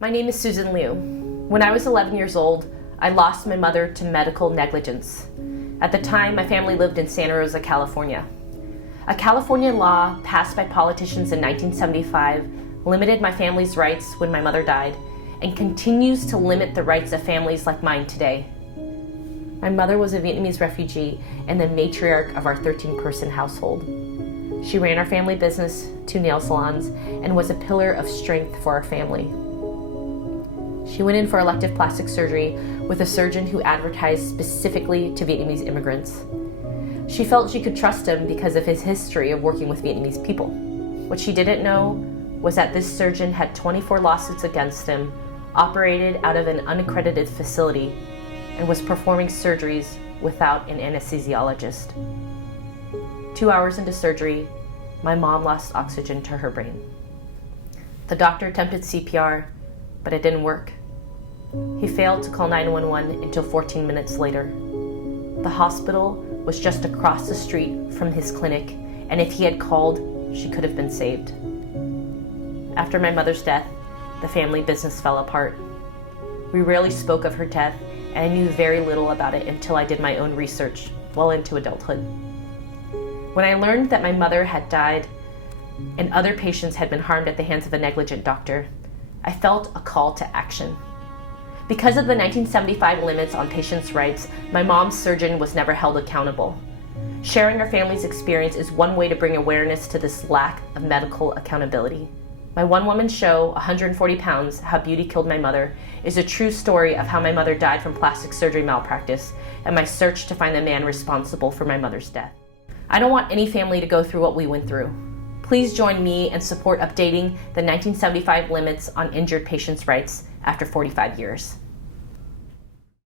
My name is Susan Lieu. When I was 11 years old, I lost my mother to medical negligence. At the time, my family lived in Santa Rosa, California. A California law passed by politicians in 1975 limited my family's rights when my mother died and continues to limit the rights of families like mine today. My mother was a Vietnamese refugee and the matriarch of our 13-person household. She ran our family business, 2 nail salons, and was a pillar of strength for our family. She went in for elective plastic surgery with a surgeon who advertised specifically to Vietnamese immigrants. She felt she could trust him because of his history of working with Vietnamese people. What she didn't know was that this surgeon had 24 lawsuits against him, operated out of an unaccredited facility, and was performing surgeries without an anesthesiologist. 2 hours into surgery, my mom lost oxygen to her brain. The doctor attempted CPR, but it didn't work. He failed to call 911 until 14 minutes later. The hospital was just across the street from his clinic, and if he had called, she could have been saved. After my mother's death, the family business fell apart. We rarely spoke of her death, and I knew very little about it until I did my own research well into adulthood. When I learned that my mother had died and other patients had been harmed at the hands of a negligent doctor, I felt a call to action. Because of the 1975 limits on patients' rights, my mom's surgeon was never held accountable. Sharing our family's experience is one way to bring awareness to this lack of medical accountability. My one-woman show, 140 Pounds, How Beauty Killed My Mother, is a true story of how my mother died from plastic surgery malpractice and my search to find the man responsible for my mother's death. I don't want any family to go through what we went through. Please join me and support updating the 1975 limits on injured patients' rights after 45 years.